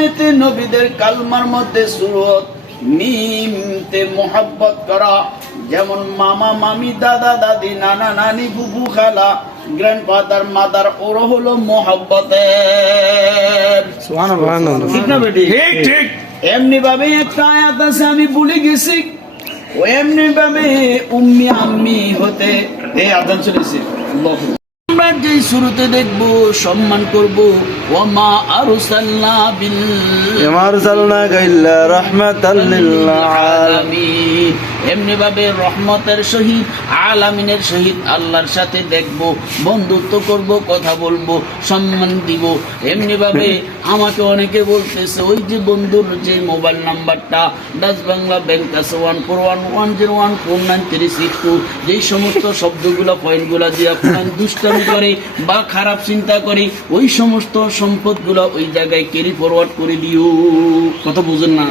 নামেতে নবীদের কালমার মধ্যে সুরত, মিমতে মোহাব্বত করা, যেমন মামা মামি দাদা দাদি নানা নানি বুবু খালা গ্র্যান্ডফাদার মাদার, ওরা হলো মোহাব্বতের। ঠিক না বেটি? ঠিক ঠিক। এমনি ভাবে একটা আয়াত আছে আমি ভুলে গেছি, ও এমনি ভাবে উম্মি আম্মি হতে এই আয়াত চলেছে। আমরা যে শুরুতে দেখবো সম্মান করব, ওমা আরসালনা বিল আলামিন, এমনি ভাবে রহমতের সহিত আলামিনের সহিত আল্লাহর সাথে দেখবো, বন্ধুত্ব করব, কথা বলবো, সম্মান দিব। এমনি ভাবে আমাকে অনেকে বলতেছে ওই যে বন্ধুর যে মোবাইল নাম্বারটা ডাচ বাংলা ব্যাংক আছে 14110149362, যেই সমস্ত শব্দগুলো পয়েন্টগুলো দিয়ে আপনার দুষ্টামি করে বা খারাপ চিন্তা করে ওই সমস্ত সম্পদগুলো ওই জায়গায় ক্যারি ফরওয়ার্ড করে দিও। কথা বুঝেন না?